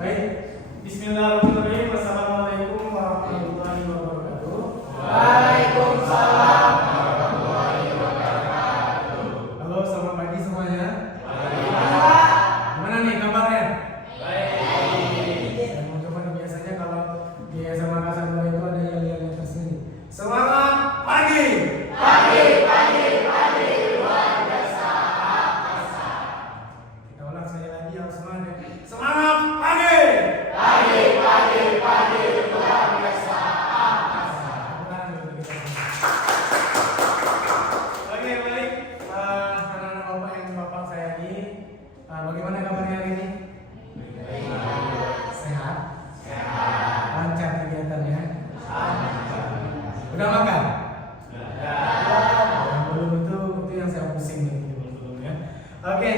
Baik, Bismillahirrahmanirrahim. Assalamualaikum warahmatullahi wabarakatuh. Waalaikumsalam warahmatullahi wabarakatuh. Halo, selamat pagi semuanya. Pagi, Pak. Gimana nih kabarnya? Baik. Saya mau coba nih, biasanya kalau di SMA Makassar 2 itu ada yel-yelnya tersendiri. Semangat pagi. Pagi, pagi, pagi, luar biasa. Kita ulang sekali lagi yang semangat. Semangat pagi. Pagi, pagi, pagi, luar biasa. Oke, baik. Anak-anak bapak yang bapak sayangi, bagaimana kabarnya hari ini? Sehat? Sehat. Lancar kegiatannya? Udah makan? Yang belum itu yang saya pusing nih, belum ya. Oke,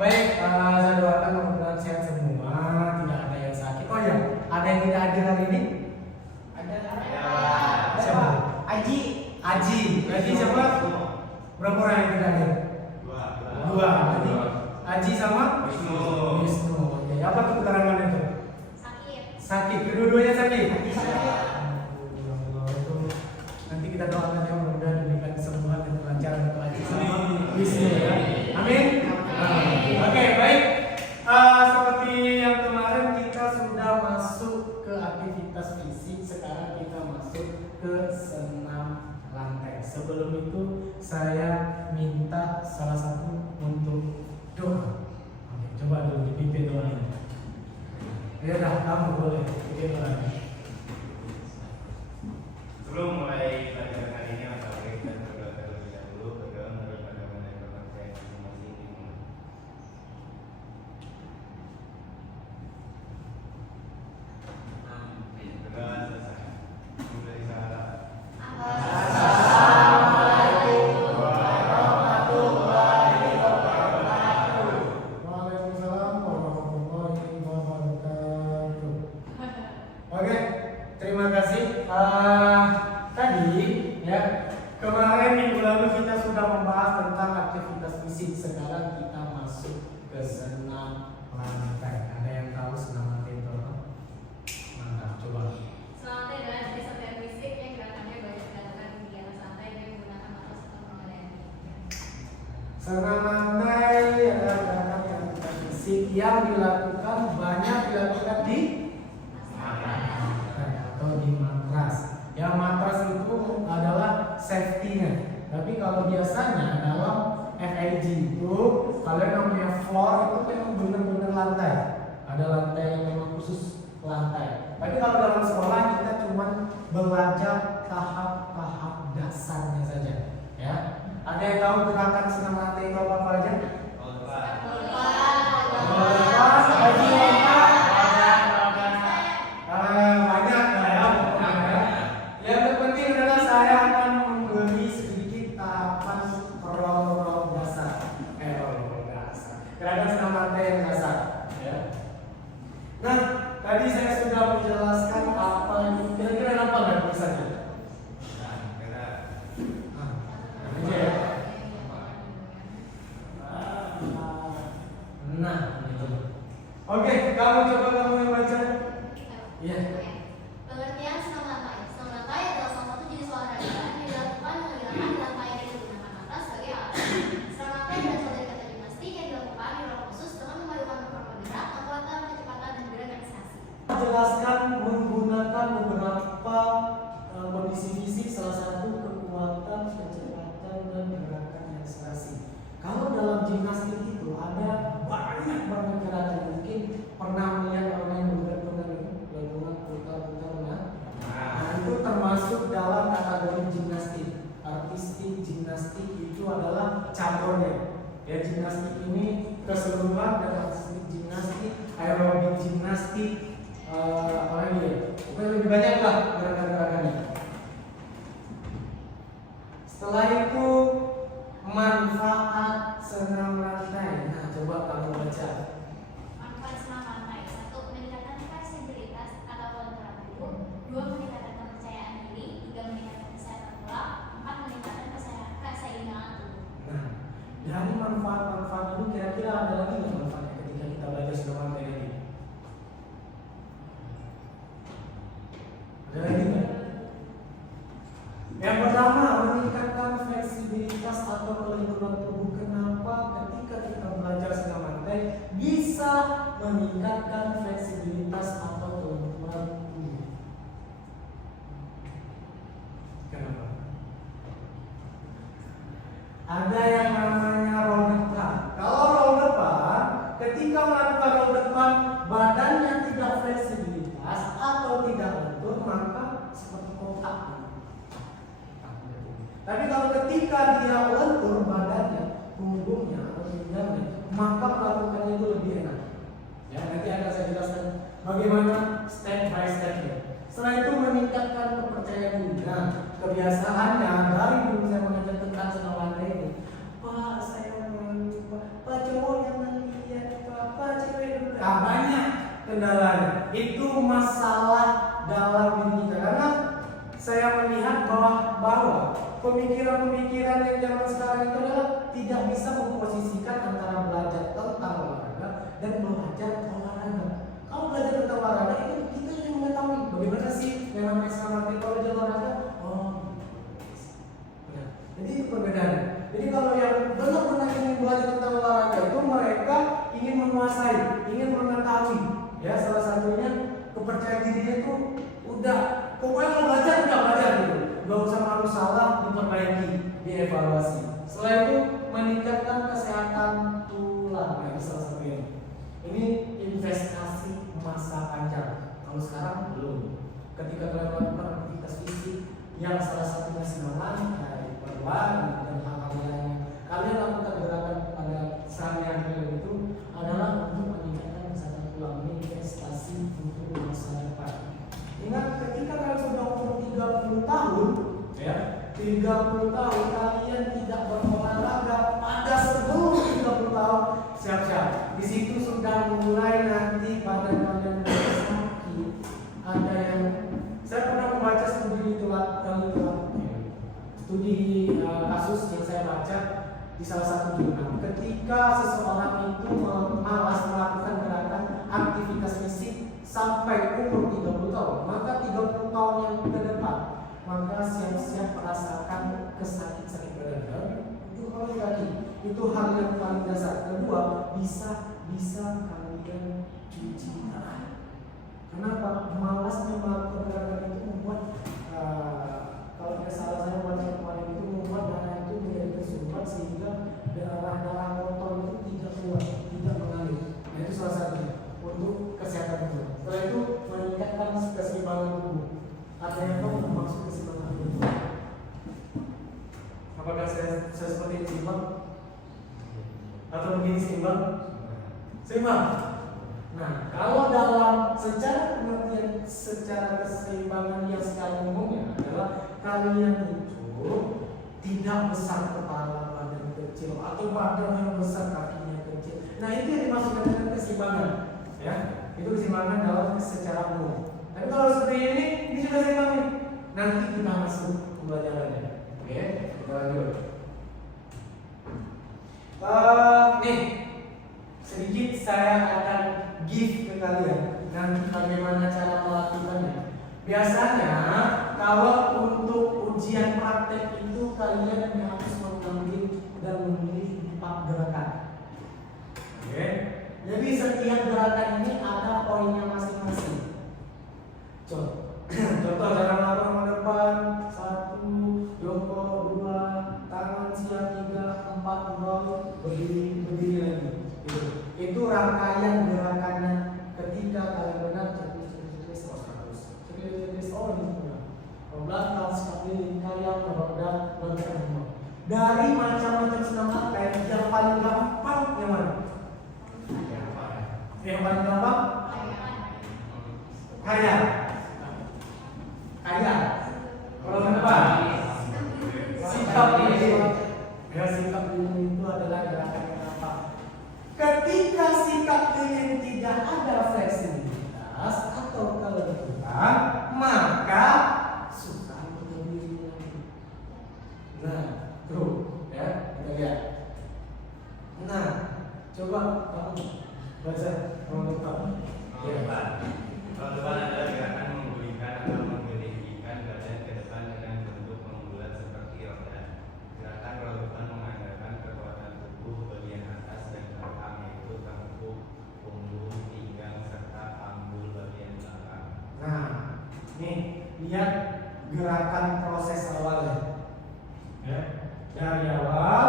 baik. Saya doakan mudah-mudahan sehat semua, tidak ada yang sakit. Oh ya, ada yang tidak hadir hari ini? Ada. Siapa? Aji. Aji. Aji siapa? Berapa orang yang tidak hadir? Dua. Berarti Aji sama Wisnu. Wisnu. Oke, apa tuh keterangan itu? Sakit. Sakit. Kedua-duanya sakit. Aji sakit. Allah, itu nanti kita doakan ya, mudah-mudahan diberikan kesembuhan dan kelancaran untuk Aji sama Wisnu ya. Amin. Oke, baik. Seperti yang kemarin kita sudah masuk ke aktivitas fisik, sekarang kita masuk ke senam lantai. Sebelum itu saya minta salah satu untuk doa. Oke, coba dulu dipimpin doanya. Ya dah, kamu boleh pimpin doanya. Sebelum mulai pelajaran hari ini, mari kita berdoa terlebih dahulu. Berdoa menurut agama dan kepercayaan masing-masing. Berdoa selesai. Mulai salah. Assalamualaikum warahmatullahi wabarakatuh. Waalaikumsalam warahmatullahi wabarakatuh. Oke, terima kasih. Tadi ya, kemarin minggu lalu kita sudah membahas tentang aktivitas fisik. Sekarang kita masuk ke senam lantai. Ada yang tahu senam lantai itu apa? Mantap, coba. Selantai adalah jenis latihan fisik yang gerakannya banyak dilakukan di atas lantai dengan menggunakan matos atau pengendalian. Senam lantai adalah gerakan aktivitas fisik yang dilakukan banyak dilakukan di atau di matras. Ya, matras itu adalah safety-nya. Tapi kalau biasanya dalam FIG itu kalian namanya floor itu memang benar-benar lantai. Ada lantai yang memang khusus lantai. Tapi kalau dalam sekolah kita cuma belajar tahap-tahap dasarnya saja. Ya. Ada yang tahu gerakan senam lantai itu apa aja? Lompat, haji lompat. Banyak ya. Yang terpenting adalah saya akan memberi sedikit tahapan roll dasar. Roll dasar. Gerakan senam lantai yang dasar. Ya. Nah, tadi saya sudah menjelaskan apa yang kira-kira apa nggak tulisannya? Aja ya. Nah, gitu. Oke, kamu coba kamu yang baca. Iya. Pengertian senam lantai. Senam lantai adalah salah satu jenis olahraga yang dilakukan menggunakan lantai dan menggunakan matas sebagai alat. Senam lantai berasal dari kata gimnastik yang dilakukan di ruang khusus dengan memadukan beberapa gerak, kekuatan, kecepatan, dan gerak relaksasi. Jelaskan menggunakan beberapa kondisi fisik, salah satu kekuatan, kecepatan, dan gerakan relaksasi. Kalau dalam gimnastik itu ada banyak banget gerakan. Mungkin pernah melihat orang yang bergerak putar-putar. Nah, itu termasuk dalam kategori gimnastik. Artistik gimnastik itu adalah cabangnya. Ya, gimnastik ini keseluruhan dan artistik gimnastik, aerobik gimnastik, apa lagi ya? Pokoknya lebih banyak lah gerakan-gerakannya. Setelah itu manfaat senam lantai. Nah, coba kamu baca. Manfaat senam lantai. 1. Meningkatkan fleksibilitas atau kontrol tubuh. 2. Meningkatkan kepercayaan diri. 3. Meningkatkan kesehatan tulang. 4. Meningkatkan keseimbangan tubuh. Nah, dari manfaat-manfaat itu kira-kira ada lagi nggak manfaatnya ketika kita belajar senam lantai ini? meningkatkan fleksibilitas atau kelenturan tubuh. Kenapa? Ada yang namanya roll depan. Kalau roll depan, ketika melakukan roll depan, badannya tidak fleksibilitas atau tidak lentur, maka seperti kotak. Tapi kalau ketika dia lentur badannya, punggungnya atau pinggangnya, maka melakukannya itu lebih enak. Ya, nanti akan saya jelaskan bagaimana step by stepnya. Setelah itu meningkatkan kepercayaan diri. Nah, kebiasaannya dari dulu saya mengajar tentang senam lantai itu, Pak saya malu, Pak cowok jangan lihat, Pak cewek dulu. Banyak kendalanya. Itu masalah dalam diri kita karena saya melihat bahwa pemikiran-pemikiran yang zaman sekarang itu adalah tidak bisa memposisikan antara belajar tentang olahraga dan belajar olahraga. Kalau belajar tentang olahraga itu kita yang mengetahui bagaimana sih yang namanya semangat kita belajar olahraga. Jadi itu perbedaan. Jadi kalau yang benar-benar ingin belajar tentang olahraga itu mereka ingin menguasai, ingin mengetahui. Ya salah satunya kepercayaan dirinya itu udah pokoknya kalau belajar udah belajar gitu. Gak usah malu salah, diperbaiki, dievaluasi. Setelah itu meningkatkan kesehatan tulang. Nah, itu salah satunya. Ini investasi masa panjang. Kalau sekarang belum. Ketika kalian melakukan aktivitas fisik yang salah satunya senam dari perlahan dan hal-hal lainnya, kalian lakukan gerakan pada sehari-hari itu adalah untuk meningkatkan kesehatan tulang. Ini investasi untuk masa depan. Ingat ketika kalian sudah umur 30 tahun, ya, 30 tahun kalian tidak berolahraga pada sebelum 30 tahun, siap-siap. Di situ sudah mulai nanti badan-badan sakit. Ada yang saya pernah membaca studi kasus yang saya baca di salah satu jurnal. Ketika seseorang itu malas melakukan gerakan aktivitas fisik sampai umur 30 tahun, maka 30 tahun yang ke depan, maka siap-siap merasakan sakit badan. Itu hal tadi, itu hal yang paling dasar. Kedua, bisa kalian cuci tangan. Kenapa? Malasnya melakukan gerakan itu membuat kalau tidak salah saya baca kemarin itu membuat darah itu menjadi tersumbat sehingga darah kotor itu tidak keluar, tidak mengalir. Nah itu salah satunya untuk kesehatan tubuh. Setelah itu meningkatkan keseimbangan tubuh. Ada yang tahu maksud keseimbangan tubuh? Apakah saya seperti ini seimbang? Atau begini seimbang? Seimbang. Nah, kalau dalam secara pengertian secara keseimbangan yang secara umumnya adalah kalian itu tidak besar kepala, badan kecil, atau badan yang besar kakinya kecil. Nah itu yang dimaksudkan dengan keseimbangan, ya. Itu keseimbangan dalam secara umum. Tapi kalau seperti ini juga seimbang nih. Nanti kita masuk pembelajarannya. Oke, kita lanjut. Nih, sedikit saya akan give ke kalian nanti bagaimana cara melakukannya. Biasanya kalau untuk ujian praktek itu kalian harus mengambil dan memilih 4 gerakan. Oke. Jadi setiap gerakan ini ada poinnya masing-masing. Contoh cara melakukan depan 1, jongkok 2, tangan siap 3, 4 roll, berdiri lagi. Itu rangkaian gerakannya ketika kalian benar checklist belakang sekali kalian meroda bergerak. Dari macam-macam senam lantai yang paling gampang yang mana? Yang paling gampang? Kaya. Kalau depan sikap ini. Ya sikap ini itu adalah gerakan yang apa? Ketika sikap ini tidak ada fleksibilitas atau kelenturan, maka susah untuk berdiri lagi. Nah, tuh, ya, kita lihat. Nah, coba kamu baca kalau depan. Kalau depan adalah gerakan menggulingkan atau menggelincirkan lihat gerakan proses awalnya. Ya, dari awal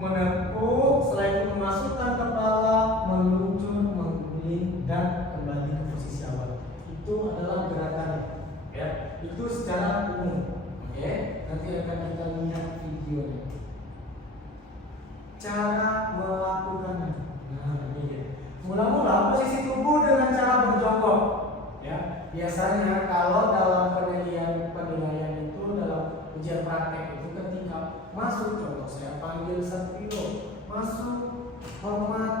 menekuk, setelah itu memasukkan kepala, meluncur, mengguling dan kembali ke posisi awal. Itu adalah gerakannya. Ya, itu secara umum. Oke, nanti akan kita lihat videonya. Cara melakukannya. Nah, ini dia. Mula-mula posisi tubuh dengan cara berjongkok. Ya, biasanya kalau dalam penilaian itu dalam ujian praktek itu ketika masuk, contoh saya panggil 1 kilo, masuk, hormat,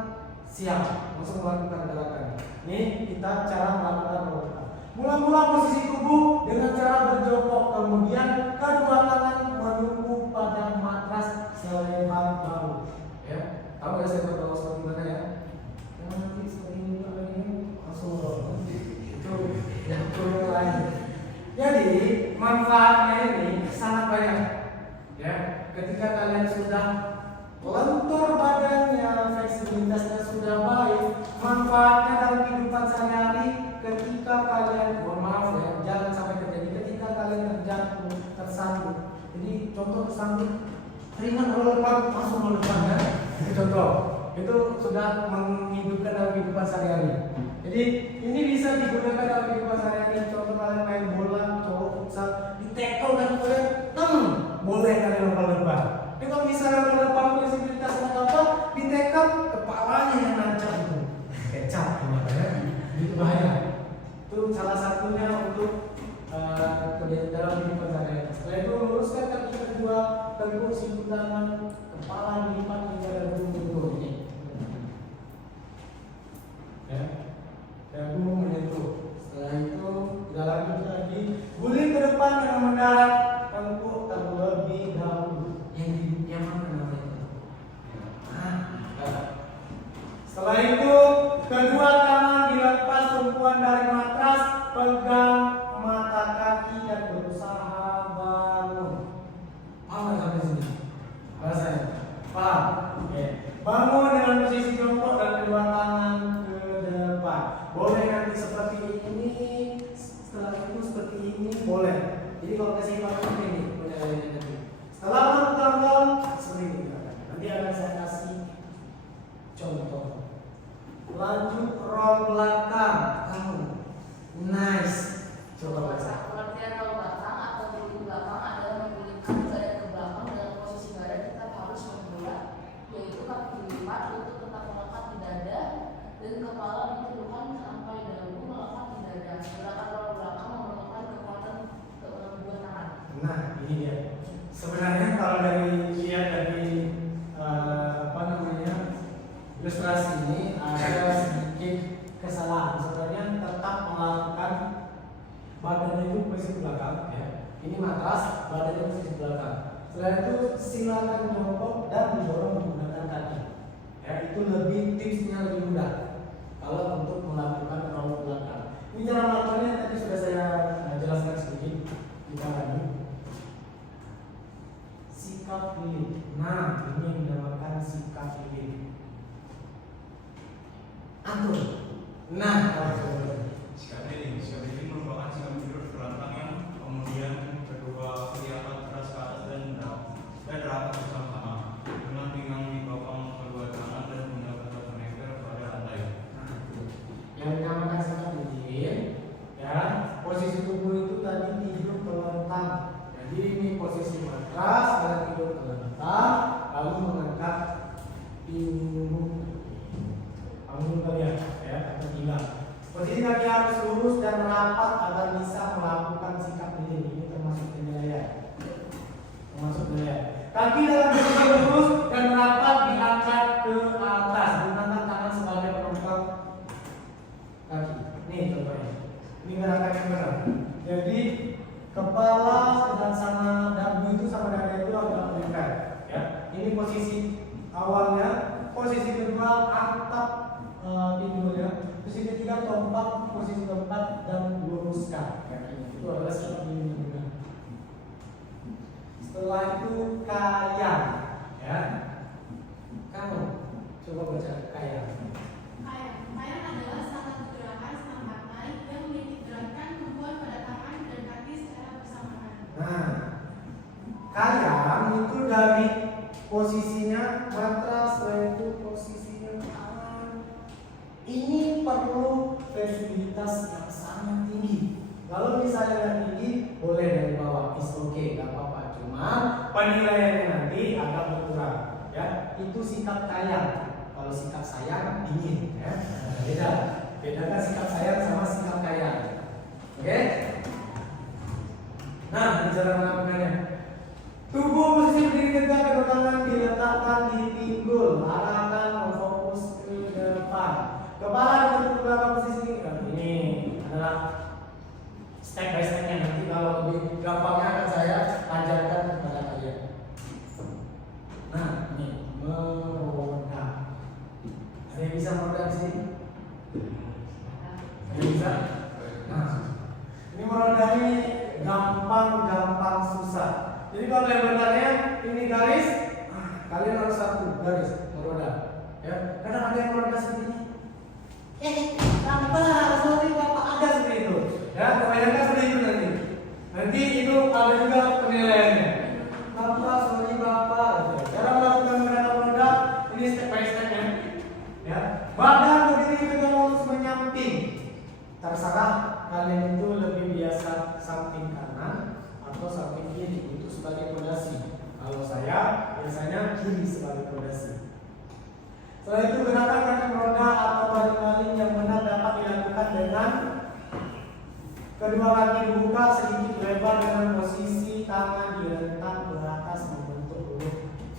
siap, langsung melakukan gerakan. Ini kita cara melakukan gerakan. Mula-mula posisi tubuh dengan cara berjongkok, kemudian kedua tangan menunggu pada matras selebar bahu. Ya, tahu nggak saya berbahu seperti mana ya? Nanti seperti ini langsung itu yang lain. Jadi manfaatnya ini sangat banyak. Ya, ketika kalian sudah lentur badannya, fleksibilitasnya sudah baik, manfaatnya dalam kehidupan sehari-hari. Ketika kalian, mohon maaf ya, jangan sampai terjadi ketika kalian terjatuh, tersandung. Jadi contoh tersandung, ringan melompat langsung melompat ya. Itu contoh. Itu sudah menghidupkan dalam kehidupan sehari-hari. Jadi ini bisa digunakan dalam kehidupan sehari-hari. Contoh kalian main bola, cowok futsal, di tackle dan kalian, boleh kalian lompat-lompat. Tapi kalau misalnya lompat fleksibilitasnya apa, di tackle kepalanya yang nancap itu, kecap gimana ya? Itu bahaya. Itu salah satunya untuk dalam kehidupan sehari-hari. Setelah itu luruskan kaki kedua, teguk siku tangan, kepala dilipat hingga dagu ini. Ya, dagu menyentuh. Setelah itu tidak lanjut lagi, guling ke depan dengan mendarat, tengkuk terlebih dahulu. Yang mana namanya? Setelah itu kedua tangan dilepas tumpuan dari matras, pegang mata kaki dan berusaha bangun. Paham nggak sampai sini? Rasanya? Paham? Oke. Bangun dengan posisi jongkok dan kedua tangan ke depan. Boleh nanti seperti ini, setelah itu seperti ini, boleh. Jadi kalau keseimbangan ini penilaiannya nanti. Setelah melakukan seperti ini, nanti akan saya kasih contoh. Lanjut roll belakang, kamu nice. Coba baca. Pengertian roll belakang atau guling belakang adalah menggulingkan badan ke belakang dalam posisi badan tetap harus menggulak, yaitu kaki dilipat, lutut tetap melekat di dada, dan kepala ditundukkan sampai dagu melekat di dada. Gerakan roll belakang memerlukan kekuatan kedua tangan. Nah, ini dia. Sebenarnya kalau dari lihat dari ilustrasi ini ada sedikit kesalahan. Sebenarnya tetap melakukan badannya itu posisi belakang, ya. Ini matras, badannya posisi belakang. Setelah itu silakan jongkok dan didorong menggunakan kaki. Ya, itu lebih tipsnya lebih mudah kalau untuk melakukan roll belakang. Ini cara melakukannya tadi sudah saya jelaskan sedikit. Kita lanjut. Sikap lilit. Nah, ini yang dinamakan sikap lilit. Atur. Nah, Sikap ini merupakan sikap tidur berantakan, kemudian kedua kaki angkat keras ke atas dan rapat bersama-sama dengan pinggang dipopang kedua tangan dan pundak tetap menempel pada lantai. yang dinamakan sikap lilit, ya, posisi tubuh itu tadi tidur telentang. Jadi ini posisi matras, dan tidur telentang, lalu mengangkat pinggung kalian, ya, atau hilang. Posisi kaki harus lurus dan rapat agar bisa melakukan sikap lilit. Ini termasuk penilaian. Kaki dalam posisi lurus dan rapat diangkat ke atas, gunakan tangan sebagai penopang kaki. Nih contohnya. Ini gerakan yang benar. Jadi kepala dan sama dagu itu sama dada itu agak menempel. Ya. Ini posisi awalnya. Posisi kedua atap tidurnya. Posisi ketiga tompak, posisi keempat dan luruskan. Itu adalah sikap lilit juga. Setelah itu kayang, ya. Kamu coba baca kayang. Kayang adalah salah satu gerakan senam naik yang menitik beratkan tumpuan Ini perlu fleksibilitas yang sangat tinggi. Kalau misalnya nggak tinggi, boleh dari bawah, is okay, nggak apa-apa. Cuma penilaiannya nanti agak berkurang. Ya, itu sikap sayang. Kalau sikap sayang dingin, ya. Beda. Bedakan sikap sayang sama sikap kayang. Oke? Nah, bicara melakukannya. Tubuh posisi berdiri tegak, kedua tangan diletakkan di pinggul, arahkan memfokus ke depan. Kepala dibentuk ke belakang posisi ini adalah step by stepnya. Nanti kalau lebih gampangnya akan saya ajarkan kepada kalian. Nah, ini meroda. Ada yang bisa meroda di sini? Ada yang bisa? Nah, ini meroda ini gampang susah. Jadi kalau yang benarnya ini garis, kalian harus satu garis meroda. Ya, kadang ada yang meroda seperti ini. Tanpa sorry bapak ada seperti itu. Ya, kebanyakan seperti itu nanti. Nanti itu ada juga penilaiannya. Bapak sorry bapak. Cara melakukan gerakan meroda ini step by stepnya. Ya, badan berdiri tegak lurus menyamping. Terserah kalian itu lebih biasa samping kanan atau samping kiri itu sebagai pondasi. Kalau saya biasanya kiri sebagai pondasi. Setelah itu gerakan kaki meroda atau baling-baling yang benar dapat dilakukan dengan kedua kaki dibuka sedikit lebar dengan posisi tangan diletakkan ke atas membentuk huruf V.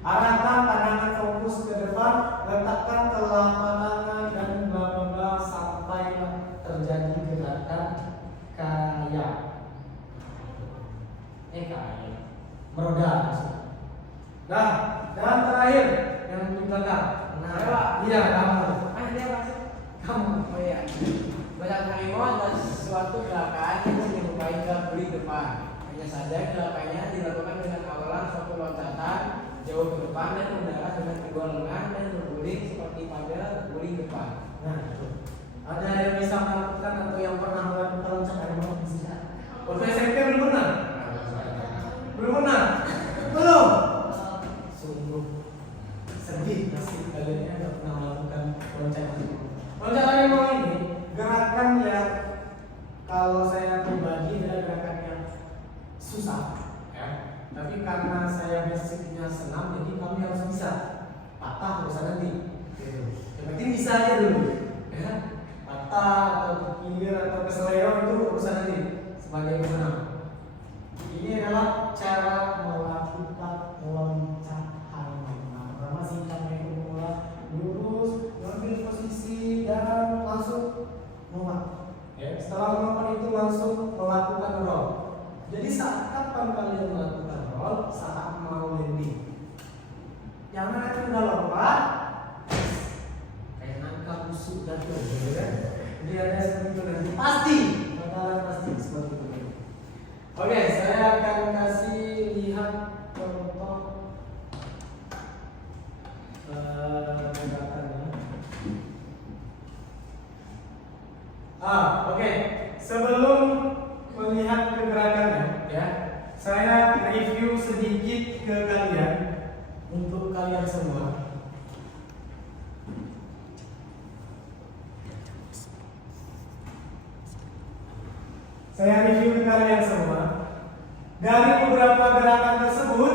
Arahkan pandangan fokus ke depan, letakkan telapak tangan dan bla sampai terjadi gerakan kaya. Meroda. Nah, dan terakhir yang di belakang. Nah, iya kamu. Dia masuk. Kamu. Oh iya. Banyak harimau adalah suatu gerakan yang menyerupai gerak buri depan. Hanya saja gerakannya dilakukan dengan awalan suatu loncatan jauh ke depan dan mendarat dengan kedua lengan dan berguling seperti pada guling depan. Nah, itu. Ada yang bisa melakukan atau yang pernah melakukan loncat harimau? Bisa. Waktu SMP belum pernah? Belum pernah? Belum? Sungguh sedih nasib kalian yang tidak pernah melakukan loncat harimau. Loncat harimau ini gerakan yang kalau saya pribadi adalah gerakan yang susah, ya. Tapi karena saya basicnya senam, jadi kami harus bisa. Patah urusan nanti. Gitu. Yang penting bisa aja dulu, ya. Patah atau kekilir atau keseleo itu urusan nanti sebagai pesenam. Ini adalah cara melakukan loncat harimau. Nah, pertama singkatnya itu mulai lurus, mengambil posisi dan langsung melompat. Ya, setelah melompat itu langsung melakukan roll. Jadi saat kapan kalian melakukan roll? Saat mau landing. Jangan nanti udah lompat, kayak nangka busuk dan gitu kan? Jadi ada seperti itu nanti pasti bakalan pasti seperti itu. Oke, saya akan kasih lihat contoh gerakannya. Oke. Sebelum melihat gerakannya, ya, saya review sedikit ke kalian untuk kalian semua. Saya review ke kalian semua. Dari beberapa gerakan tersebut,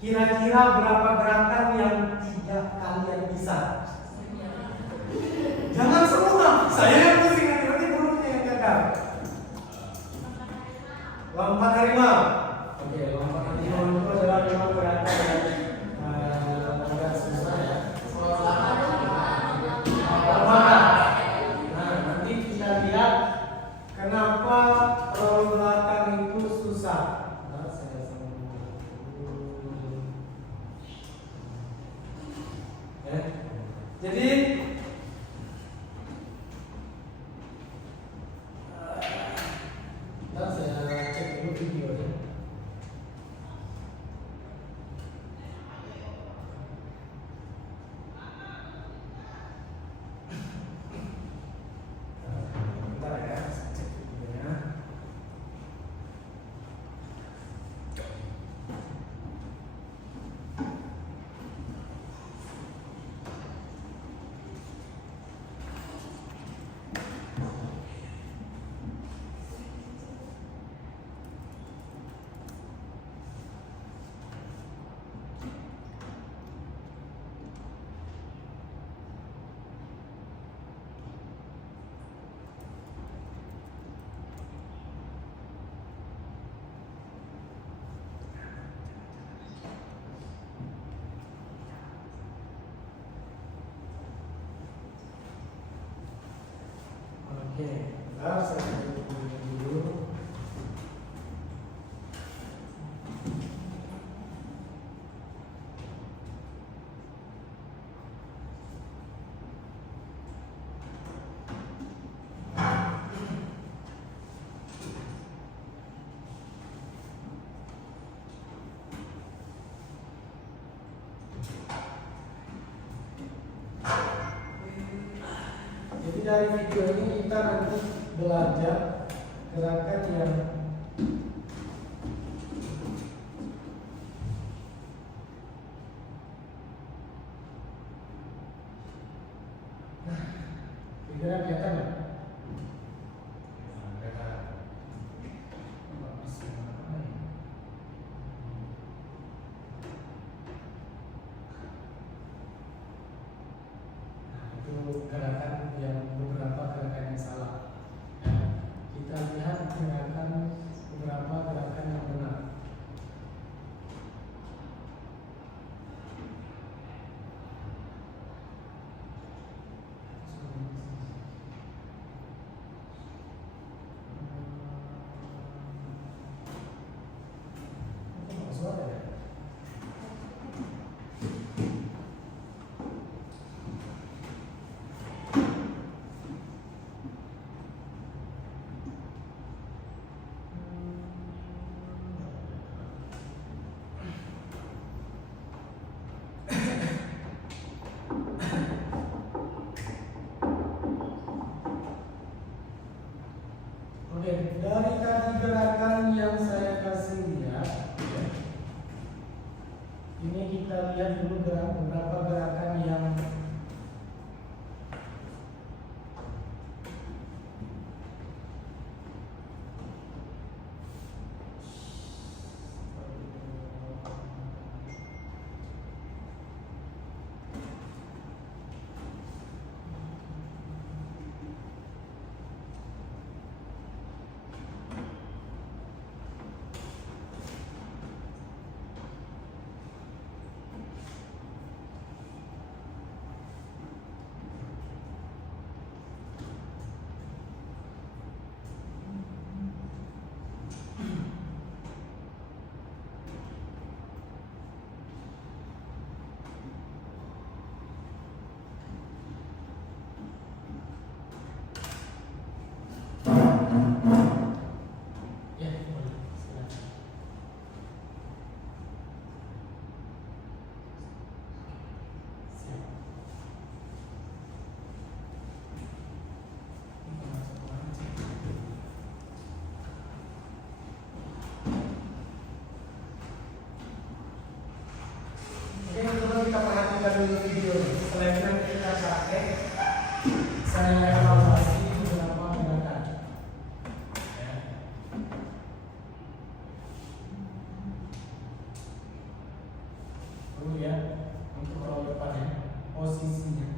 kira-kira berapa gerakan yang tidak kalian bisa? Jangan semua. Saya yang pusing nanti buruknya yang gagal. Lompat harimau. Oke, lompat harimau itu adalah memang gerakan yang agak susah ya. Nah, nanti kita lihat kenapa roll belakang itu susah. Nah, saya ya. Jadi saya cek dulu videonya. Oke, bentar saya dulu. Jadi dari video ini kita nanti belajar gerakan yang kira-kira kelihatan nggak? Itu gerakan yang beberapa gerakan yang salah. Nah, kita lihat beberapa gerakan yang benar. Suara ya? Oke, dari tadi gerakan yang saya kasih lihat, ya, ini kita lihat dulu beberapa gerakan yang ya, boleh, silakan. Siap. Oke, teman-teman, kita perhatikan dulu video ini. Setelah itu nanti kita praktek. Saya evaluasi beberapa gerakan. Ya. Dulu ya, untuk roll depan ya, posisinya.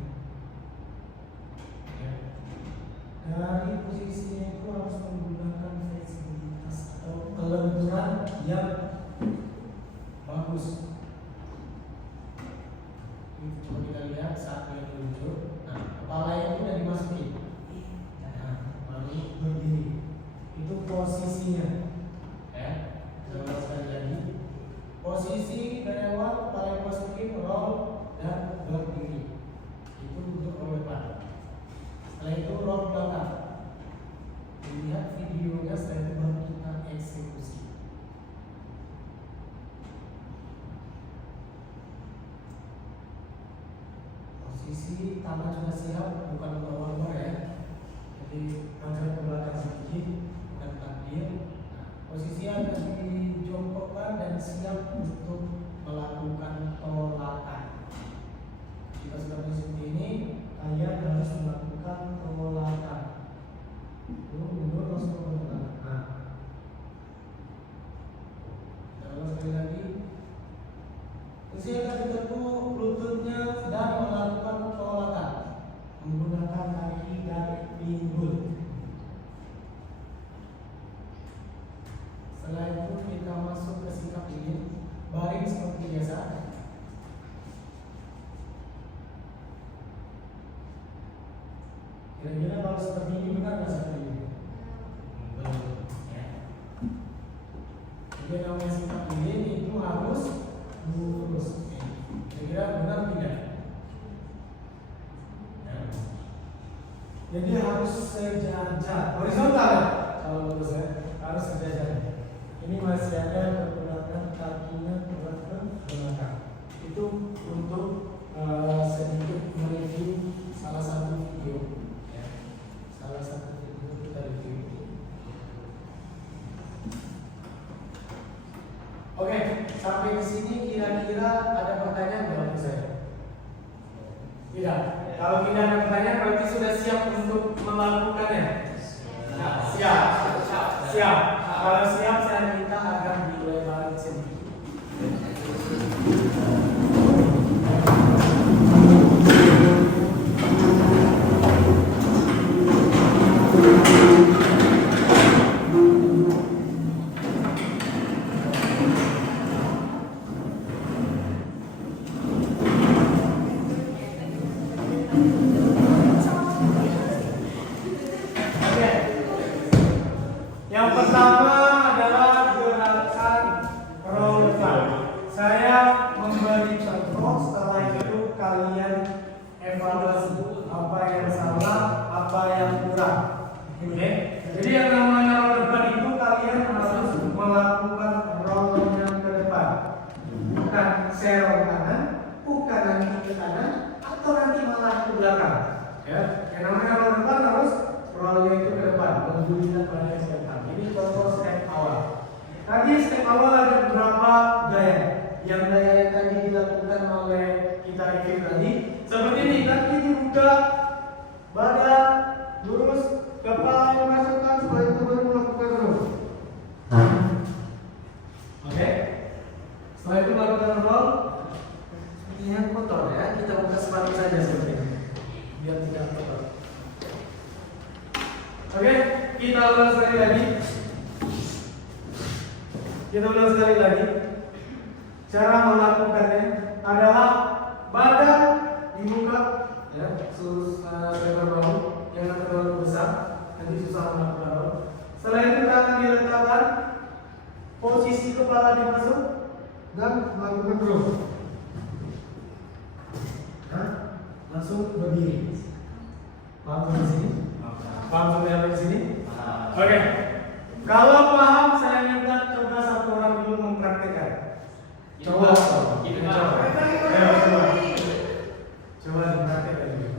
Ya. Dari posisinya itu harus menggunakan fleksibilitas atau kelenturan yang bagus. Coba kita lihat saat dia meluncur. Nah, kepala itu udah dimasukin. Nah, baru berdiri. Itu posisinya. Ya, coba sekali lagi. Posisi dari awal kepala dimasukin, roll dan berdiri. Itu untuk roll depan. Setelah itu roll belakang. Lihat videonya, setelah itu baru kita eksekusi. Posisi tangan sudah siap, bukan berubah ya. Jadi angkat ke belakang sedikit dan takbir. Nah, posisi akan dijongkokkan dan siap untuk melakukan tolakan. Jika sudah seperti ini, kalian harus melakukan tolakan. Mundur langsung ke belakang. Nah, kita ulang sekali lagi. Posisi akan ditekuk lututnya dan melakukan tolakan menggunakan kaki dan pinggul. Setelah itu kita masuk ke sikap ini, baring seperti biasa. Kira-kira kalau seperti ini benar nggak seperti ini? Belum. Ya. Jadi namanya sikap lilin itu harus lurus. Kira-kira benar tidak? Ya. Jadi harus sejajar, horizontal ya? Kalau menurut saya harus sejajar. Ini masih ada pergerakan kakinya berat ke belakang. Itu untuk sedikit mereview salah satu video. Ya. Salah satu video kita review. Oke, sampai di sini kira-kira ada pertanyaan nggak untuk saya? Tidak. Kalau tidak ada pertanyaan berarti sudah siap untuk melakukannya. Siap. Siap. Kalau siap saya minta agar dilebarin sedikit. Yang pertama adalah gerakan roll depan. Saya memberi contoh, setelah itu kalian evaluasi apa yang salah, apa yang kurang. Oke? Jadi yang namanya roll depan itu kalian harus melakukan roll yang ke depan, bukan serong kanan, bukan nanti ke kanan, atau nanti malah ke belakang. Ya, yang namanya roll depan harus rollnya itu ke depan, menggulirkan pada ke depan. Ini contoh step awal. Tadi step awal ada beberapa gaya. Yang gaya yang tadi dilakukan oleh kita review tadi seperti ini, kaki dibuka, badan lurus, kepala dimasukkan, setelah itu baru melakukan roll. Oke? Setelah itu melakukan roll. Sepertinya kotor ya, kita buka sepatu saja seperti ini biar tidak kotor. Oke, kita ulang sekali lagi. Cara melakukannya adalah badan dibuka, ya, lebar bahu, jangan terlalu besar, nanti susah melakukan roll. Setelah itu tangan diletakkan, posisi kepala dimasuk dan melakukan roll. Nah, langsung berdiri. Paham di sini? Paham sampai di sini? Oke. Kalau paham, saya minta coba satu orang dulu mempraktekkan. Coba. Ayo coba. Coba dipraktekkan dulu.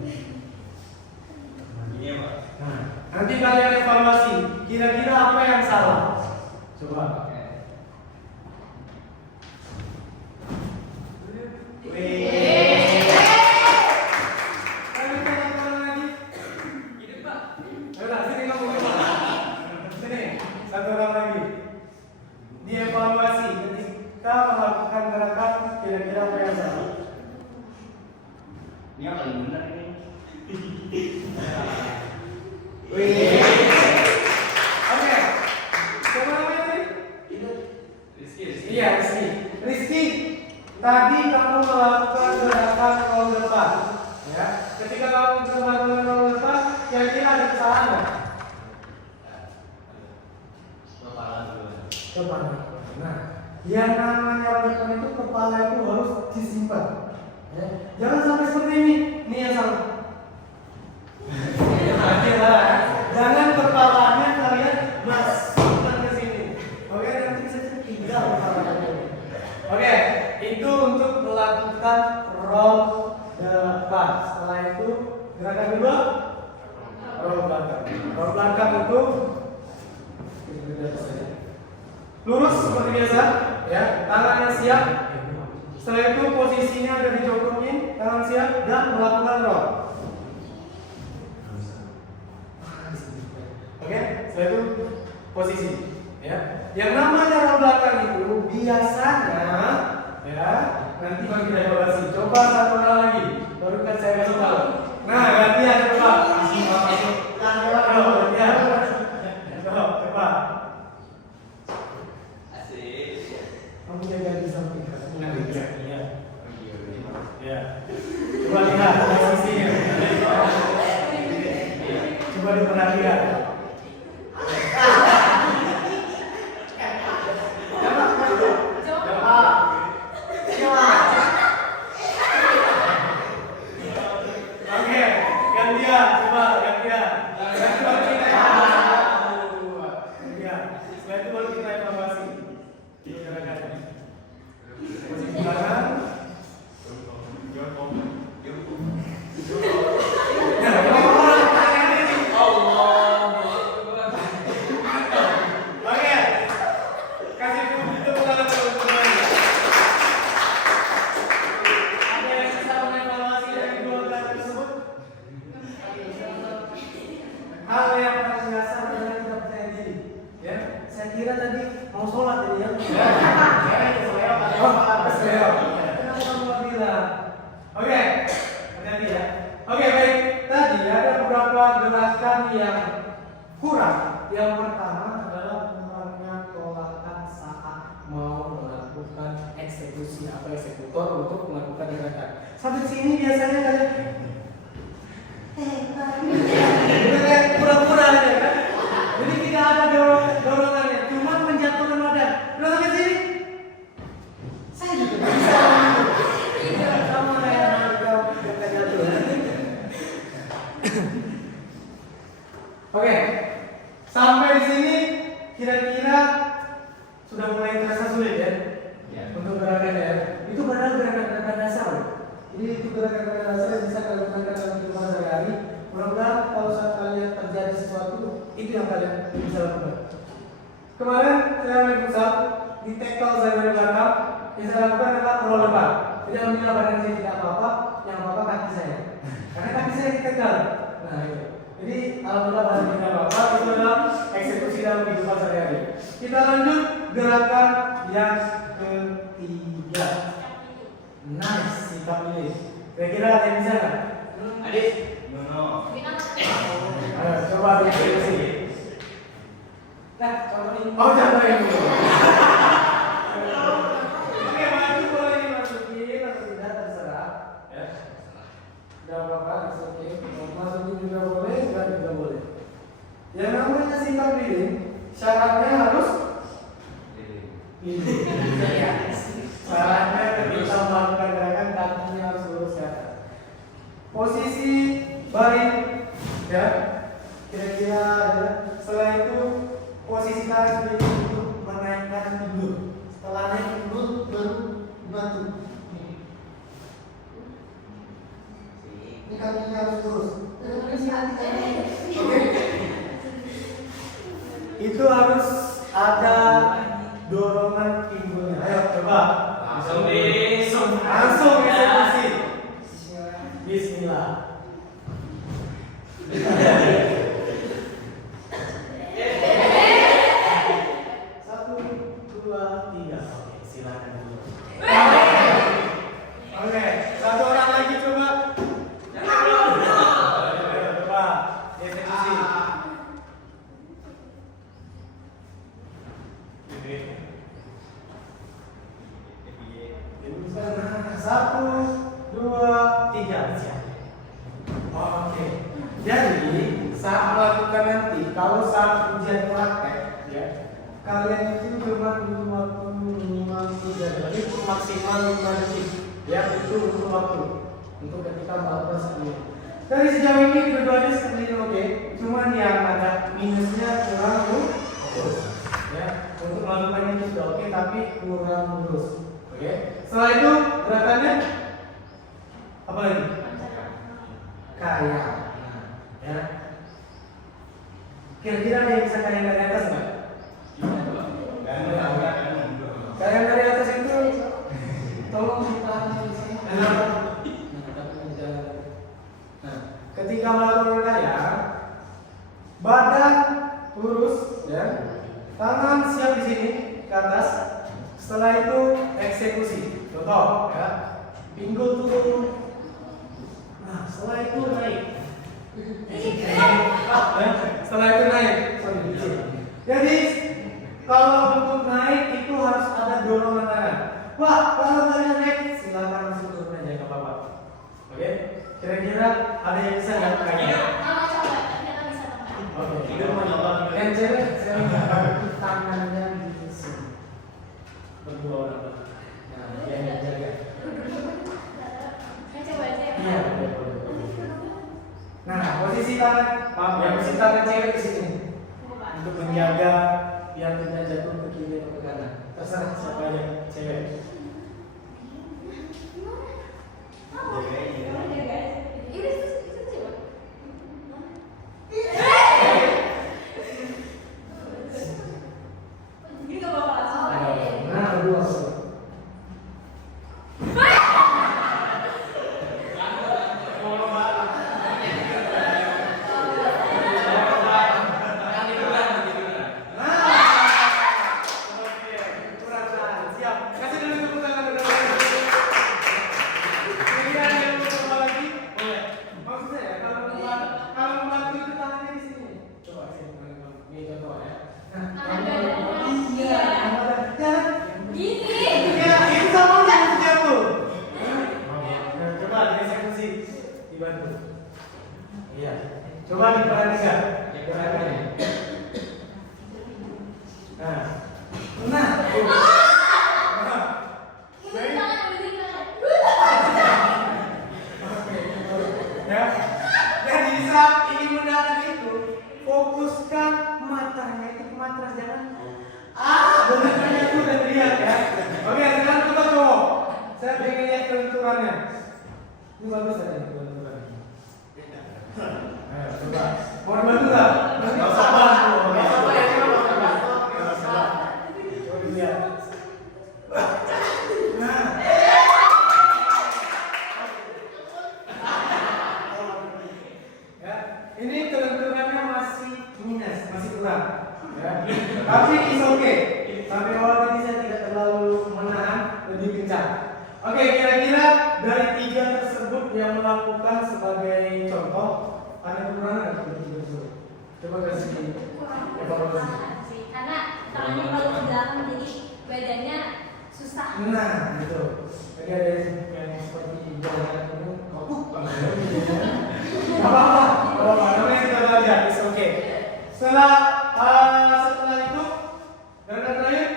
Nah, nanti kalian evaluasi. Kira-kira apa yang salah? Coba. Satu orang lagi. Dievaluasi ketika melakukan gerakan, kira-kira apa yang salah? Ini yang paling benar ini. Oke. Siapa namanya tadi? Rizky. Iya, Rizky. Rizky, tadi kamu melakukan gerakan roll depan. Ya. Ketika kamu melakukan roll depan, kira-kira ada kesalahan nggak? Kepala. Nah, yang namanya roll depan itu kepala itu harus disimpan. Ya. Jangan sampai seperti ini. Ini yang salah. Jangan kepalanya kalian masukkan ke sini. Oke, nanti bisa tinggal kepalanya. Oke, itu untuk melakukan roll depan. Setelah itu gerakan kedua, roll belakang. Roll belakang itu lurus seperti biasa, ya. Tangannya siap. Setelah itu posisinya ada dijongkokin, tangan siap dan melakukan roll. Oke, setelah itu posisi, ya. Yang namanya roll belakang itu biasanya, ya, nanti bagi kita evaluasi. Coba satu orang lagi, baru kan saya kasih tahu. Nah, gantian coba. Masuk. Gantian. Coba. Kamu jaga di samping. Iya. Ya. Coba lihat posisinya. diperhatikan. Oke, gantian, coba gantian. Iya, setelah itu baru kita evaluasi. Silakan. Posisi tangan. Oke, kasih tepuk tangan dulu semuanya. Ada yang bisa mengevaluasi dari dua kelas tersebut? Hal yang paling dasar adalah kita percaya diri. Ya, saya kira tadi mau sholat ini ya. Oh, saya. Kenapa kamu bilang? Oke, hati-hati ya. Oke, baik. Tadi ada beberapa gerakan yang kurang. Yang pertama adalah pengetolakan saat mau melakukan eksekusi atau eksekutor untuk melakukan gerakan. Sampai sini biasanya kalian kayak pura-pura aja kan? Jadi tidak ada dorongannya, cuma menjatuhkan badan. Dorong ke sini. Saya juga nggak bisa. Sama kayak jatuh. Oke, sampai di sini kira-kira sudah mulai terasa sulit ya? Untuk gerakannya ya. Itu padahal gerakan-gerakan dasar. Jadi itu gerakan-gerakan dasar yang bisa kalian lakukan dalam kehidupan sehari-hari. Mudah-mudahan kalau saat kalian terjadi sesuatu, itu yang kalian bisa lakukan. Kemarin saya main futsal, di tackle saya dari belakang, yang saya lakukan adalah roll depan. Jadi alhamdulillah badan saya tidak apa-apa, yang apa-apa kaki saya. Karena kaki saya di tackle. Nah itu. Jadi alhamdulillah badan tidak apa-apa, itu adalah eksekusi dalam kehidupan sehari-hari. Kita lanjut gerakan yang ketiga. Nice, sikap ini. Kira-kira ada yang bisa nggak? Adik? No. Ayo, coba eksekusi. Nah, contohin. Oh, contohin dulu. Oke, maju boleh dimasukin atau tidak terserah. Ya. Tidak apa-apa, masukin. Masukin juga boleh, enggak juga boleh. Yang namanya sikap leading, syaratnya harus leading. Syaratnya ketika melakukan gerakan kakinya harus lurus ke atas. Posisi baring, ya. Kira-kira setelah itu posisi tangan seperti itu menaikkan pinggul. Setelah naik pinggul baru batu. Ini kakinya harus lurus. Oke. Itu harus ada dorongan pinggulnya. Ayo coba. Langsung eksekusi. Bismillah. Satu, dua, tiga. Oke, silakan dulu. Oke, satu orang lagi coba. Coba eksekusi. Satu, dua, tiga. Oke. Jadi saat melakukan nanti, kalau saat ujian praktek, ya, kalian itu cuma butuh waktu minimal 3 detik, maksimal 5 detik. Ya, itu butuh waktu untuk ketika melakukan sendiri. Dari sejauh ini kedua-duanya sendiri oke, cuman yang ada minusnya kurang lurus. Ya, untuk melakukannya itu sudah oke, tapi kurang lurus. Oke. Setelah itu gerakannya apa lagi? Kayak, ya. Kira-kira ada yang bisa kayak dari atas nggak? Kayak dari atas itu, tolong ditahan di sini. Nah, ketika melakukan kayak, badan lurus, ya. Tangan siap di sini ke atas. Setelah itu eksekusi. Contoh, ya. Pinggul turun. Nah, setelah itu naik. Setelah itu naik. Jadi kalau untuk naik itu harus ada dorongan tangan. Wah, kalau kalian naik, silakan langsung turun aja, nggak apa-apa. Oke? Kira-kira ada yang bisa nggak? posisi tangan, maaf ya, posisi tangan cewek di sini untuk menjaga biar tidak jatuh ke kiri atau ke kanan. Terserah siapa yang cewek. Nah, berdua. Coba diperhatikan gerakannya. Nah, ya. Jadi saat ingin mendarat itu, fokuskan matanya itu ke matras, jangan benar-benar itu dan lihat ya. Oke, sekarang coba cowok. Saya pengen lihat kelenturannya. Ini bagus tadi kelenturannya. Ayo coba. Mau dibantu nggak? Nggak usah bantu. Nggak usah ya, coba lihat. Nah. Ya, ini kelenturannya masih minus, masih kurang. Ya. Tapi is okay. Sampai awal tadi saya tidak terlalu menahan, lebih kencang. Oke, kira-kira dari 3 tersebut yang melakukan sebagai contoh, ada kekurangan atau tidak? Coba kasih evaluasi. Karena tangannya kalau ke belakang jadi badannya susah. Nah, gitu. Jadi ada yang seperti jalan itu, apa-apa, namanya kita belajar, is okay. Setelah itu, gerakan terakhir.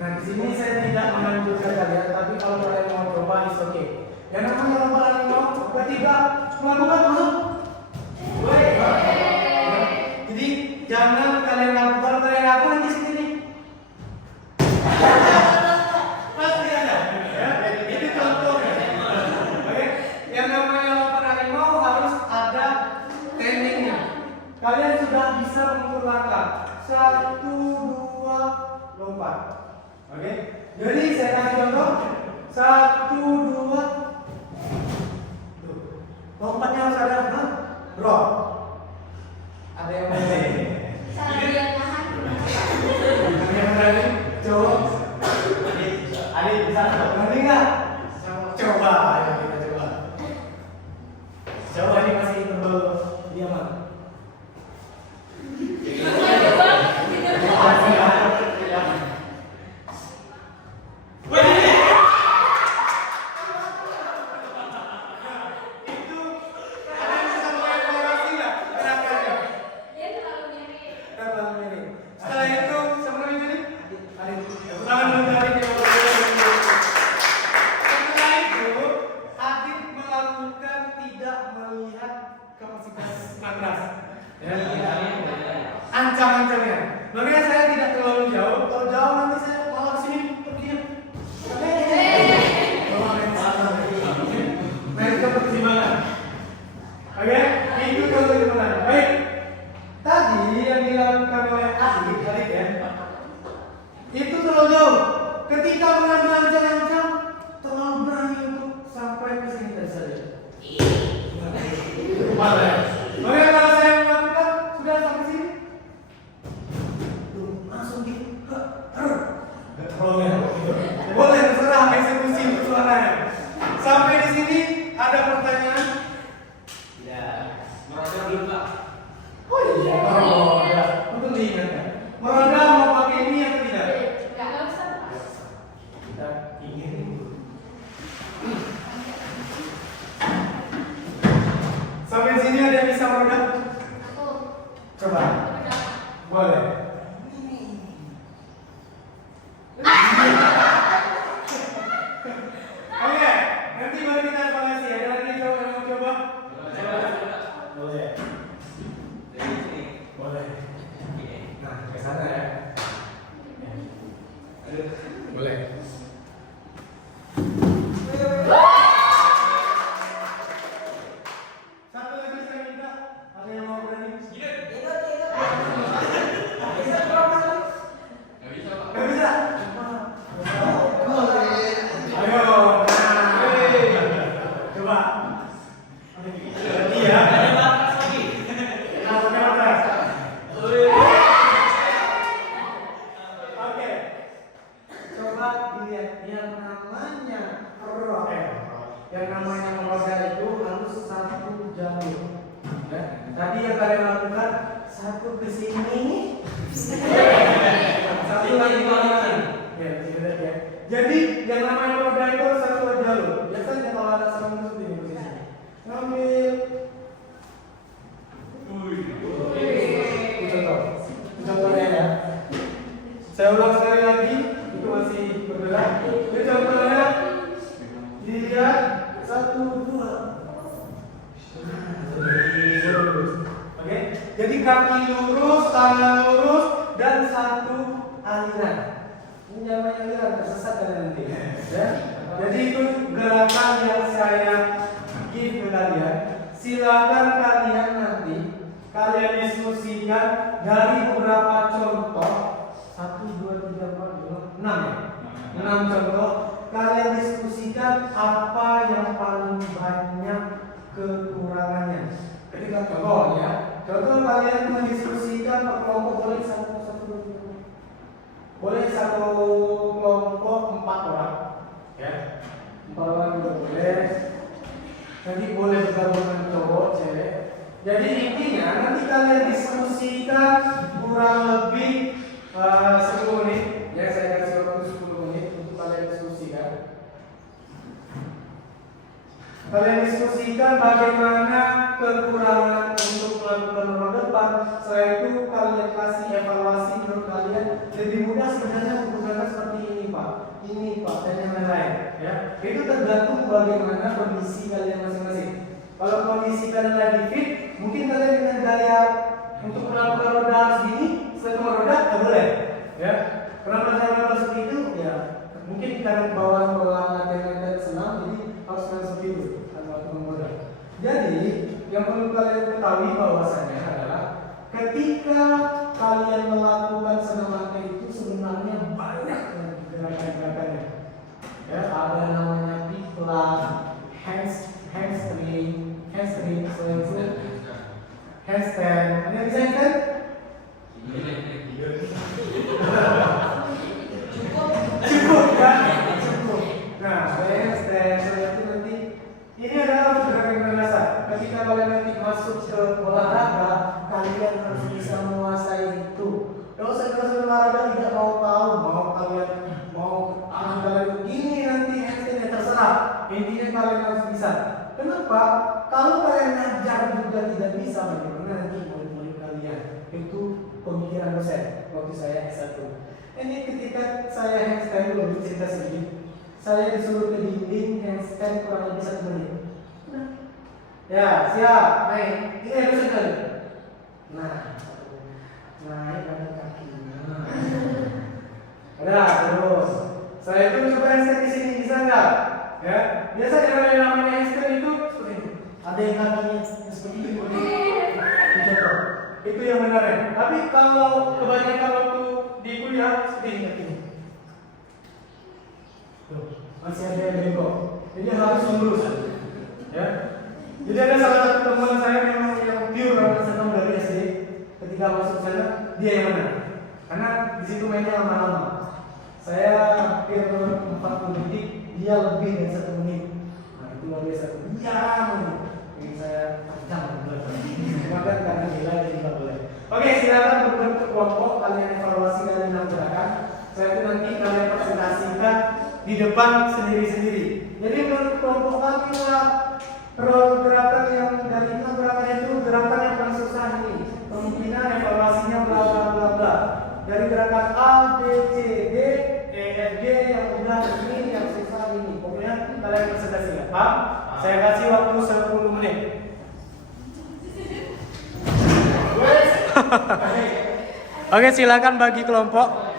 Nah, di sini saya tidak menganjurkan kalian, tapi kalau kalian mau coba, is okay. Yang namanya lomba lari mau, tiba-tiba melakukan masuk. Jadi jangan kalian lakukan, kalau kalian lakukan di sini. Pasti ada, ya. Itu contohnya. Oke, yang namanya lompat harimau harus ada tekniknya. Kalian sudah bisa mengukur langkah. 1, 2, lompat. Oke, jadi saya kasih contoh. 1, 2. Lompatnya harus ada, drop. Ada yang berani? Cara dia nahan. Ada yang berani? Jawab. Adit bisa berani nggak? Coba, ayo kita coba. Coba ini masih tebel diaman. Setelah itu, sama ini. Setelah itu, Adit melakukan tidak melihat kapasitas matras. Ancam-ancamnya. Makanya saya tidak terlalu jauh. Kalau jauh nanti saya malah sini pergi. Nah, itu pertimbangan. Oke, itu pertimbangan. Baik. Tadi yang dilakukan oleh Adit ya, itu terlalu jauh. Ketika mengambil ancam-ancam, terlalu berani untuk sampai ke sini dan saja. Malah ya. Makanya kalau saya melakukan sudah sampai sini, langsung di boleh terserah eksekusi suaranya. Sampai di sini ada pertanyaan? Tidak. Merasa belum Pak? Oh iya. Oh ya. Untuk diingatkan. Meroda mau pakai ini atau tidak? Enggak usah. Kita ingin. Sampai sini ada yang bisa meroda? Aku. Coba. Boleh. Oke, nanti baru kita evaluasi. Ada lagi yang mau coba? kalian lakukan, satu ke sini, satu lagi ke kanan. Ya, ya. Jadi yang namanya roda itu satu jalur. Biasanya kalau ada sama seperti ini posisinya. Ngambil. Contohnya ya. Saya ulang sekali lagi, itu masih bergerak. Ini contohnya, dilihat 1, 2. Oke, jadi kaki lurus, tangan lurus, dan satu aliran. Ini namanya aliran, tersesat kan nanti. Ya? Jadi itu gerakan yang saya give ke kalian. Silakan kalian nanti kalian diskusikan dari beberapa contoh. 1, 2, 3, 4, 5, 6 ya? 6 contoh. Kalian diskusikan apa yang paling banyak kekurangannya. Ketika contoh ya, contoh kalian mendiskusikan per kelompok boleh boleh satu kelompok 4 orang, ya 4 orang juga boleh. Nanti boleh bergabung dengan cowok, cewek. Jadi intinya nanti kalian diskusikan kurang lebih 10 menit. Ya saya kasih waktu 10 menit untuk kalian diskusikan. Kalian diskusikan bagaimana kekurangan untuk melakukan roda depan. Setelah itu kalian kasih evaluasi menurut kalian lebih mudah sebenarnya menggunakan seperti ini Pak, dan yang lain-lain. Ya, itu tergantung bagaimana kondisi kalian masing-masing. Kalau kondisi kalian lagi fit, mungkin kalian dengan gaya untuk melakukan roda harus gini, setelah roda nggak boleh. Ya, kenapa saya melakukan seperti itu? Ya, mungkin karena bawaan latihan senang, jadi harus seperti itu. Jadi yang perlu kalian ketahui bahwasanya adalah ketika kalian melakukan senam latihan itu sebenarnya banyak gerakan-gerakannya. Ya, ada namanya pivot, hamstring, handstand. Ada yang bisa kan? Cukup kan? Cukup. Nah, handstand itu nanti ini adalah gerakan dasar. Ketika kalian nanti masuk ke olahraga, kalian harus bisa menguasai itu. Kalau saya olahraga tidak mau tahu, mau kalian mau kalian ini nanti handstandnya terserah. Intinya kalian harus bisa. Kenapa? Kalau kalian ngajar juga tidak bisa, bagaimana nanti murid-murid kalian? Itu pemikiran dosen waktu saya S1. Ini ketika saya handstand dulu cerita sedikit. Saya disuruh ke dinding handstand kurang lebih 1 menit. Ya, siap, naik. Ini yang bisa kali. Nah, naik pada kakinya. Ada terus. Saya itu coba handstand di sini, bisa nggak? Ya, biasa yang namanya handstand itu seperti itu. Ada yang kakinya seperti itu. Contoh. Itu yang benar ya. Tapi kalau kebanyakan waktu di kuliah seperti ini. Masih ada yang bengkok, jadi harus lurus, ya. Jadi ada salah satu teman saya memang yang pure karena senang dari SD. Ketika masuk sana, dia yang menang, karena di situ mainnya lama-lama. Saya hampir 40 detik, dia lebih dari 1 menit. Nah itu luar biasa. Iya, ini saya panjang bahkan karena gila jadi nggak boleh. Oke, silakan berbentuk kelompok, kalian evaluasi dari 6 gerakan. Saya itu nanti kalian presentasikan di depan sendiri-sendiri. Jadi menurut kelompok kami gerakan yang dari 6 gerakan itu gerakan yang paling susah ini. Kemungkinan evaluasinya bla bla bla bla. Dari gerakan A, B, C, D, E, F, G yang mudah ini, yang susah ini. Pokoknya kalian presentasikan. Paham? Saya kasih waktu 10 menit. Oke, silakan bagi kelompok.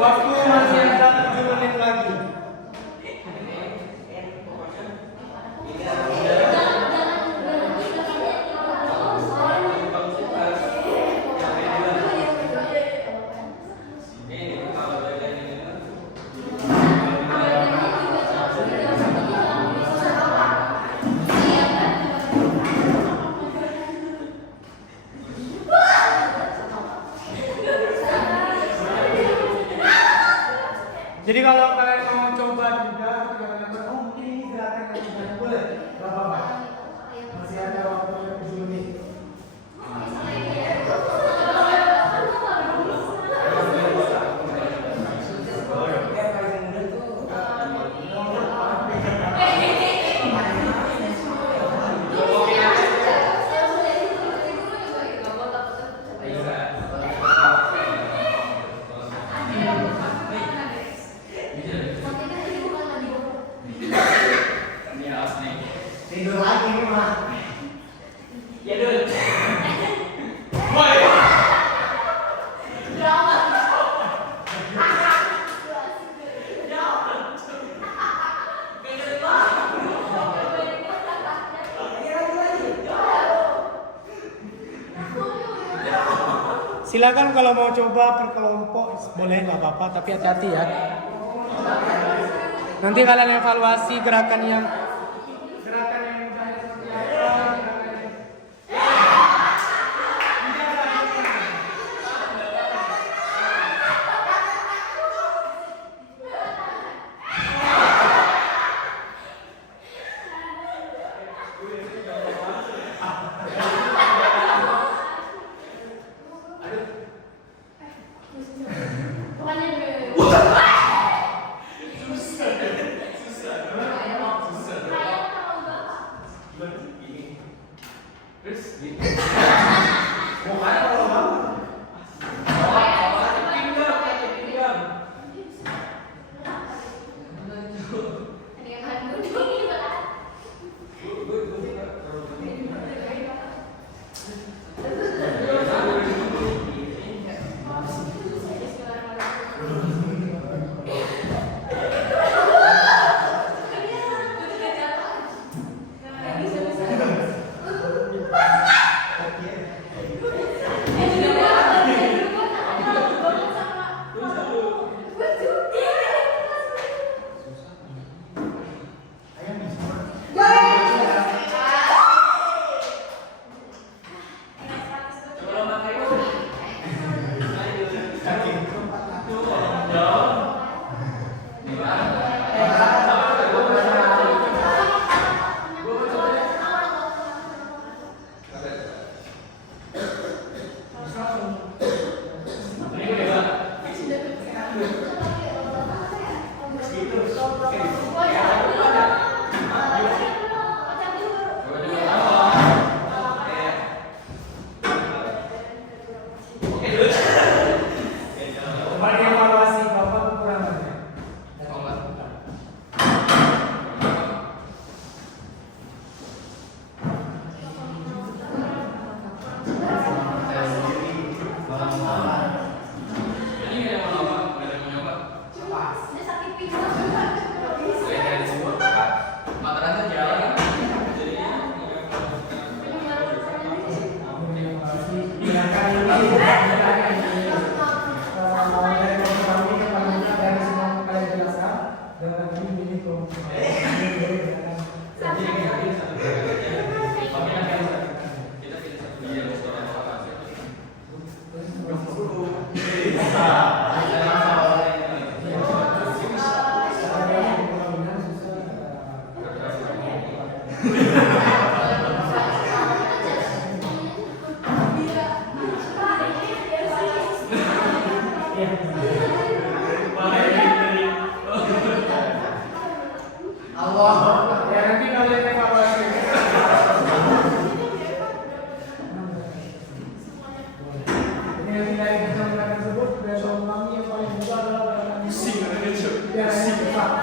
Waktu masih ada 7 menit lagi. Jadi kalau kalian mau coba juga, oh mungkin ini gerakan yang tidak boleh, gak apa-apa. Masih ada waktu 7 menit. Tidur lagi nih mah. Ya dulu. Silakan kalau mau coba per kelompok boleh nggak apa-apa, tapi hati-hati ya. Nanti kalian evaluasi gerakan yang mudahnya seperti apa.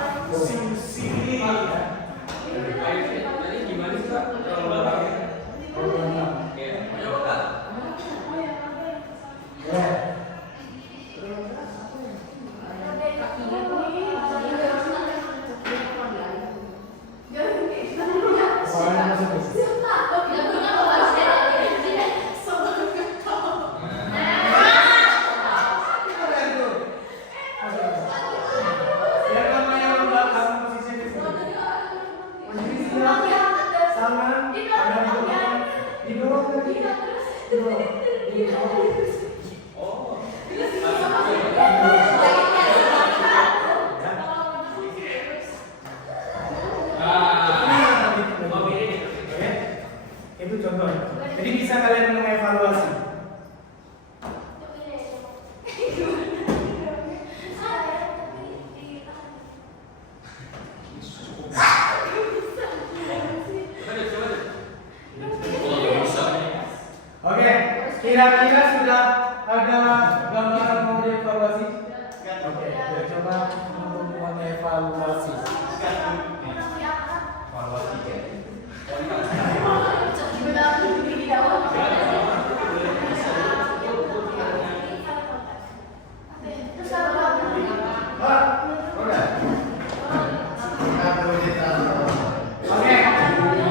Kira-kira sudah ada gambaran mau dievaluasi? Oke, kita coba untuk mengevaluasi. Oke,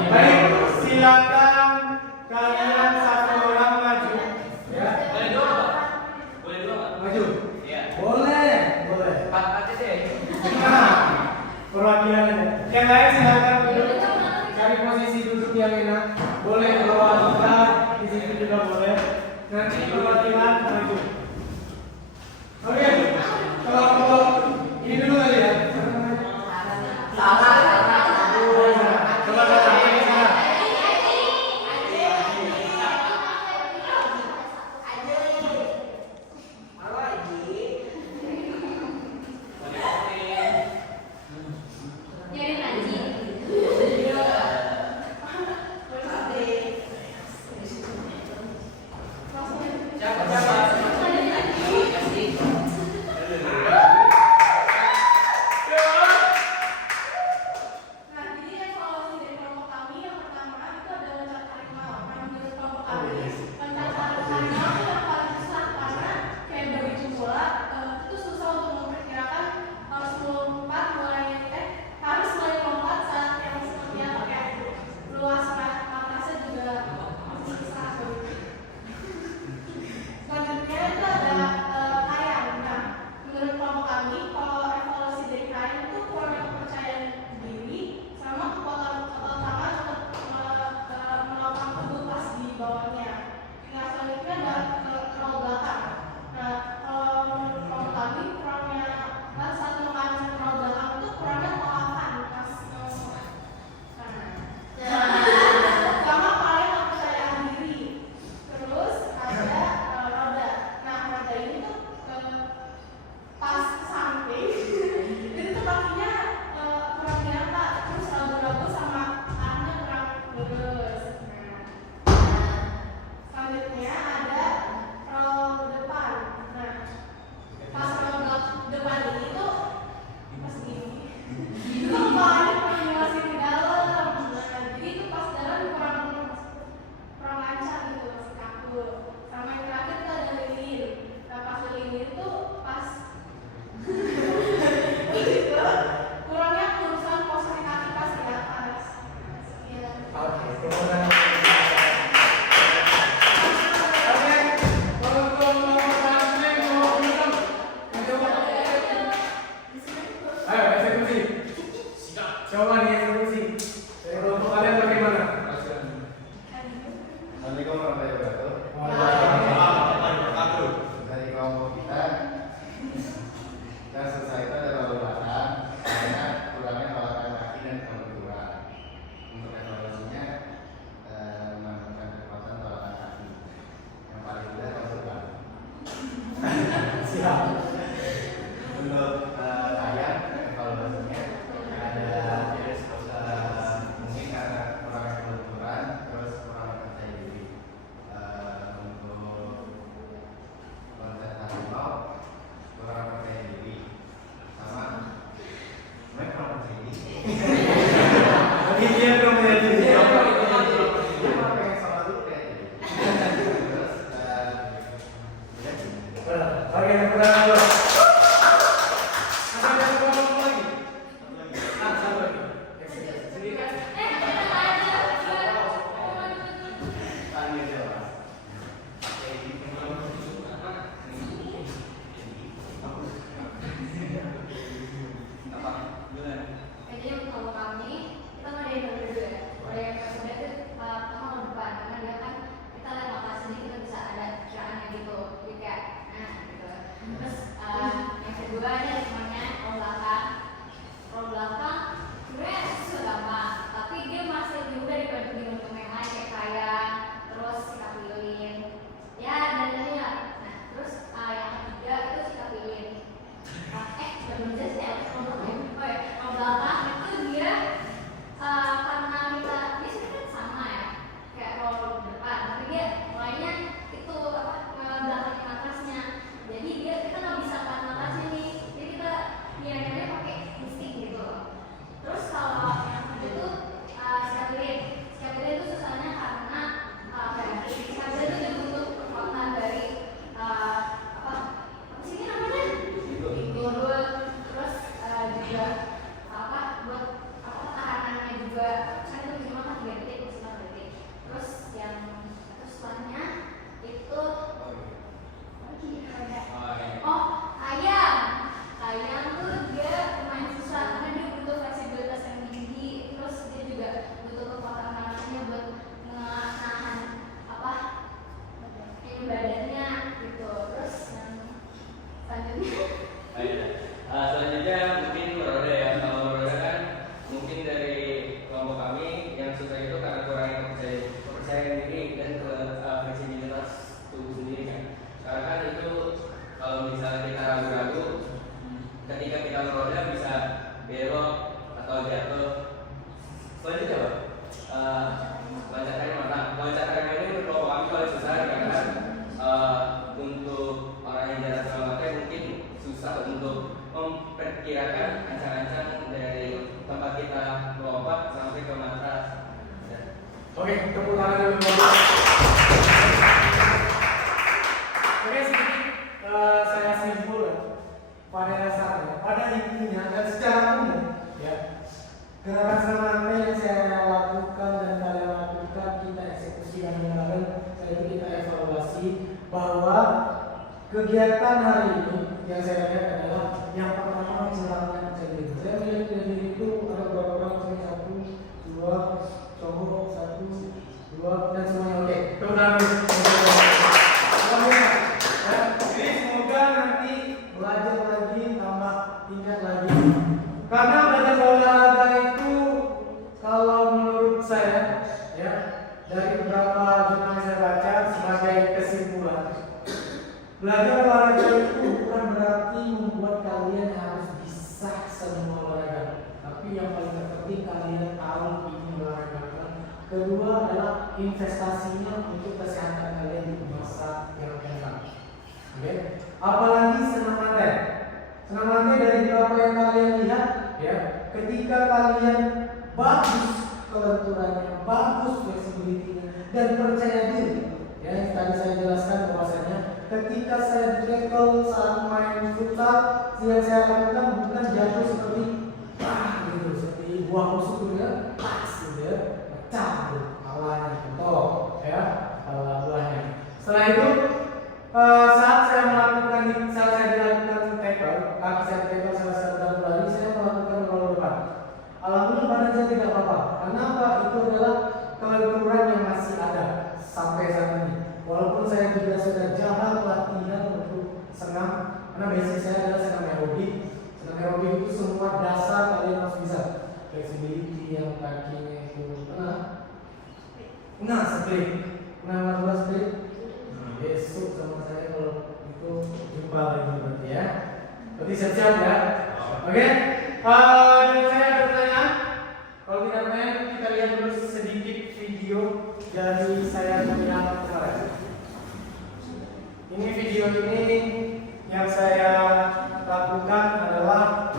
baik, silakan kalian satu orang maju. Ya. Maju. Boleh. Nah, perwakilannya. Yang lain silakan duduk. Cari posisi duduk yang enak. Boleh bawa gitar, di situ juga boleh. Nanti perwakilan maju. Oke, kalau ini dulu aja ya. Coba datang ke sana. Nyari Najib. Nah, jadi evaluasi dari kelompok kami yang pertama itu adalah loncat harimau. Nah, menurut kelompok kami, loncat harimau itu yang paling susah karena kayak begitu bola itu susah untuk memperkirakan harus melompat harus mulai lompat saat yang seperti apa kayak luas atasnya juga masih susah. Selanjutnya itu ada kayang. Nah, menurut kelompok kami, kalau evaluasi dari kayang itu kurangnya kepercayaan diri sama kekuatan tangan untuk melakukan tubuh pas di bawahnya. Nah, selanjutnya ada crawl belakang. Nah, kalau menurut kelompok kami, kurangnya saat melakukan crawl belakang itu kurangnya pengalaman pas sama paling kepercayaan diri. Terus ada roda. Nah, roda ini tuh pas samping itu tuh kakinya kurang nyata, terus ragu-ragu sama arahnya kurang lurus. Selanjutnya ada roll depan. Nah, pas roll depan ini tuh pas gini itu kepalanya kurang dimasukin ke dalam. Nah, jadi itu pas jalan kurang lancar gitu, masih kaku. Sama yang terakhir tuh ada lilin. Nah, pas lilin itu pas itu kurangnya kelurusan posisi kaki pas di atas. Ya. Oke, kemudian. Oke, untuk kelompok kami mau duduk. Ayo eksekusi. Coba nih eksekusi. Dari kelompok kalian bagaimana? Assalamualaikum warahmatullahi wabarakatuh. Waalaikumsalam. Dari kelompok kita selesai itu ada lalu belakang karena kurangnya balapan kaki dan kelenturan. Untuk evaluasinya menambahkan kekuatan balapan kaki. Yang paling mudah kalau depan. Siap. Untuk kalian evaluasinya ada ketika kita meroda bisa belok atau jatuh. Selanjutnya Pak, loncat rem. Loncat rem ini menurut kami paling susah karena untuk orang yang jalan selamatnya mungkin susah untuk memperkirakan ancang-ancang dari tempat kita melompat sampai ke atas. Oke, tepuk tangan dulu. Oke, sedikit saya simpul pada dasarnya, pada intinya dan secara umum ya, gerakan semangat yang saya lakukan dan kalian lakukan, kita eksekusi dan menjalankan, itu kita evaluasi bahwa kegiatan hari ini yang saya lihat adalah yang pertama menghilangkan cendil. Saya melihat cendil itu ada beberapa orang, misalnya 1, 2, cowok 1, 2 dan semuanya oke. Jadi semoga nanti belajar lagi, tambah tingkat lagi. Karena belajar olahraga itu kalau menurut saya ya, dari beberapa jurnal yang saya baca sebagai kesimpulan, belajar olahraga itu bukan berarti membuat kalian harus bisa semua olahraga, tapi yang paling terpenting kalian tahu ini olahraga. Kedua adalah investasinya untuk kesehatan kalian di masa yang akan datang. Oke? Apalagi senam lantai. Senam lantai dari beberapa yang kalian lihat, ya, ketika kalian bagus kelenturannya, bagus fleksibilitasnya, dan percaya diri, ya, yang tadi saya jelaskan bahwasanya ketika saya tackle saat main futsal, yang saya lakukan bukan jatuh seperti gitu, seperti buah musuh ya, pas gitu ya, pecah gitu, awalnya betul, ya, buahnya. Setelah itu saat saya melakukan, saat saya dilakukan tackle, kaki saya tackle saya sedang berlari, saya melakukan roll depan. Alhamdulillah badan saya tidak apa-apa. Kenapa? Itu adalah kelenturan yang masih ada sampai saat ini. Walaupun saya juga sudah jarang latihan untuk senam, karena basic saya adalah senam aerobik. Senam aerobik itu semua dasar kalian harus bisa. Flexibility yang kakinya itu split. Pernah split? Besok sama saya kalau itu jumpa lagi berarti ya. Berarti siap-siap ya. Oke. Dan saya ada pertanyaan. Kalau tidak pertanyaan, kita lihat dulu sedikit video dari saya yang kemarin. Ini video ini yang saya lakukan adalah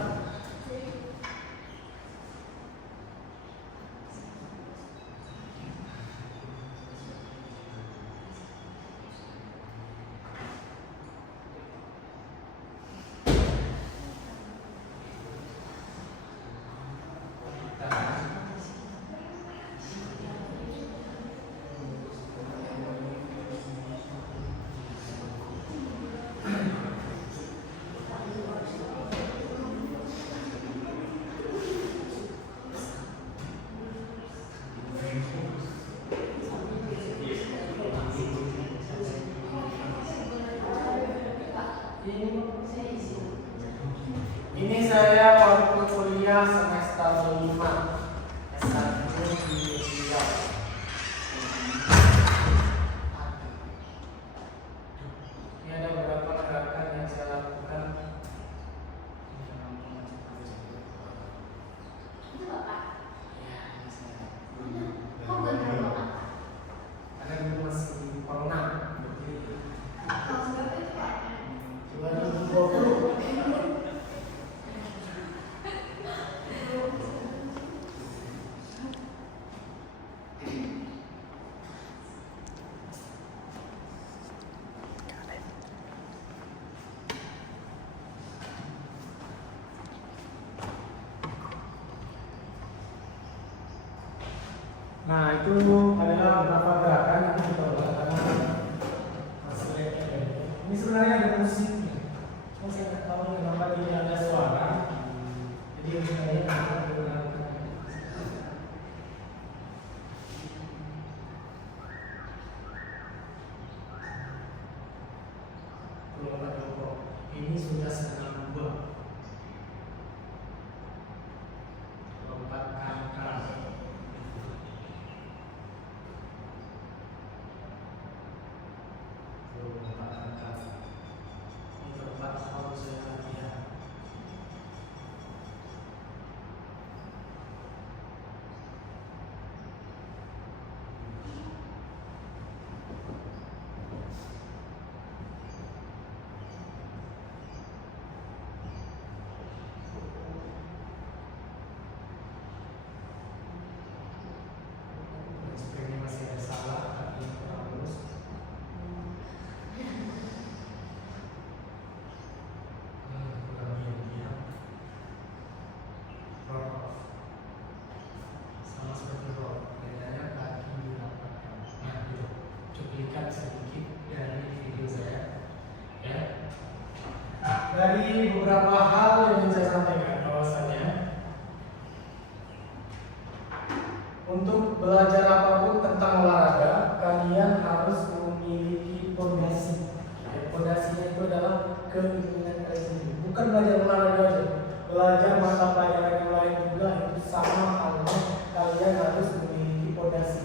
ini saya waktu kuliah semester 5 S1 di Riau. Ini ada beberapa gerakan yang saya lakukan. Itu Bapak? Ya, ini saya. Kok benar Bapak? Karena dulu masih corona. Tahun berapa itu Pak? 2020. Nah, itu adalah beberapa gerakan yang kita lakukan hasilnya. Ini sebenarnya ada musiknya. Cuma saya nggak tahu kenapa tidak ada suara. Jadi saya akan menggunakan. Ini sudah setengah 2. Lompat angka. Jadi beberapa hal yang ingin saya sampaikan bahwasannya untuk belajar apapun tentang olahraga, kalian harus memiliki fondasi. Fondasinya itu adalah keinginan kalian sendiri. Bukan belajar olahraga aja, belajar mata pelajaran yang lain juga itu sama halnya. Kalian harus memiliki fondasi.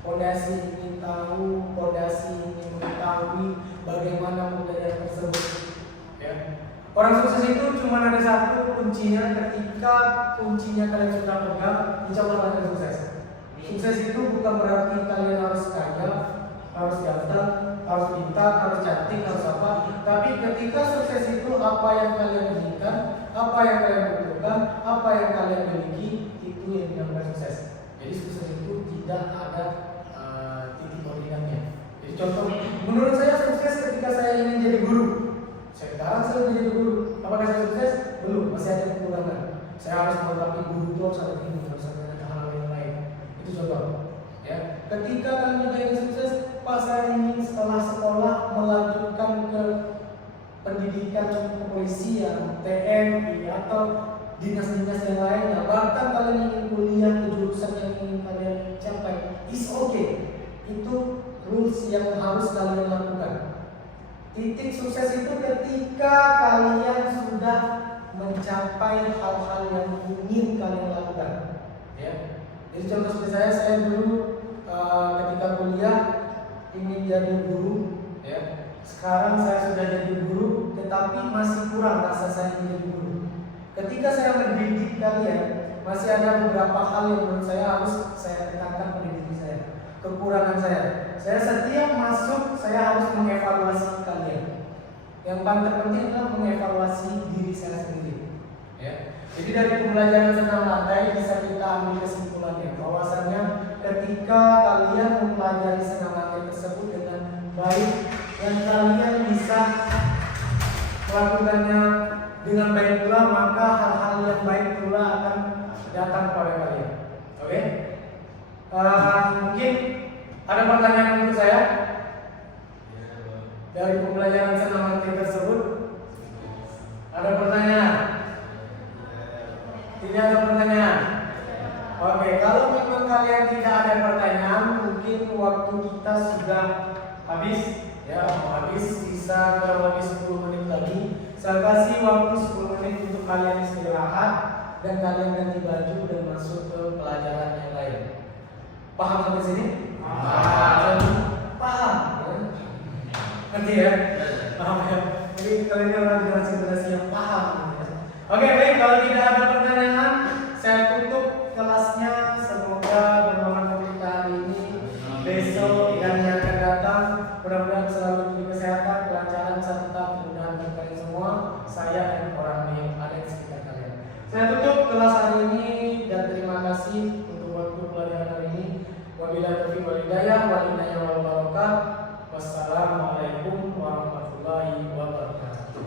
Fondasi ingin tahu, fondasi ingin mengetahui bagaimana budaya tersebut. Ya. Orang sukses itu cuma ada satu kuncinya. Ketika kuncinya kalian sudah pegang, insya Allah kalian sukses. Sukses itu bukan berarti kalian harus kaya, harus ganteng, harus pintar, harus cantik, harus apa. Tapi ketika sukses itu apa yang kalian inginkan, apa yang kalian butuhkan, apa yang kalian miliki, itu yang dinamakan sukses. Jadi sukses itu tidak ada titik koordinatnya. Jadi contoh, menurut saya sukses ketika saya ingin jadi guru. Sekarang saya ingin jadi guru. Apakah saya sukses? Belum, masih ada kekurangan. Saya harus melengkapi guru itu harus ada ini, harus ada hal yang lain. Itu contoh. Ya, ketika kalian juga ingin sukses, Pak saya ingin setelah sekolah melanjutkan ke pendidikan kepolisian, TNI atau dinas-dinas yang lainnya. Bahkan kalian ingin kuliah ke jurusan yang ingin kalian capai, is okay. Itu rules yang harus kalian lakukan. Titik sukses itu ketika kalian sudah mencapai hal-hal yang ingin kalian lakukan. Ya. Jadi contoh seperti saya dulu ketika kuliah ingin jadi guru. Ya. Sekarang saya sudah jadi guru, tetapi masih kurang rasa saya ingin jadi guru. Ketika saya mendidik kalian, masih ada beberapa hal yang menurut saya harus saya tekankan pada diri saya. Kekurangan saya. Saya setiap masuk, saya harus mengevaluasi kalian. Yang paling terpenting adalah mengevaluasi diri saya sendiri. Ya. Jadi dari pembelajaran senam lantai bisa kita ambil kesimpulannya bahwasannya ketika kalian mempelajari senam lantai tersebut dengan baik dan kalian bisa melakukannya dengan baik pula, maka hal-hal yang baik pula akan datang kepada kalian. Oke? Mungkin ada pertanyaan untuk saya dari pembelajaran senam lantai tersebut? Ada pertanyaan? Tidak ada pertanyaan? Oke, kalau memang kalian tidak ada pertanyaan, mungkin waktu kita sudah habis. Ya, habis, sisa kurang lebih 10 menit lagi. Saya kasih waktu 10 menit untuk kalian istirahat dan kalian ganti baju dan masuk ke pelajaran yang lain. Paham sampai sini? Paham. Ngerti ya? Paham ya? Jadi kalian orang generasi yang paham. Oke, baik. Kalau tidak ada pertanyaan, saya tutup kelasnya. Semoga bermanfaat kita hari ini, besok dan yang akan datang. Mudah-mudahan selalu diberi kesehatan, kelancaran, serta kemudahan bagi kalian semua. Saya dan orang yang ada di sekitar kalian. Saya tutup kelas hari ini dan terima kasih untuk waktu pelajaran hari ini. Wabillahi taufiq wal hidayah, wal inayah wal barakatuh. Wassalamualaikum warahmatullahi wabarakatuh.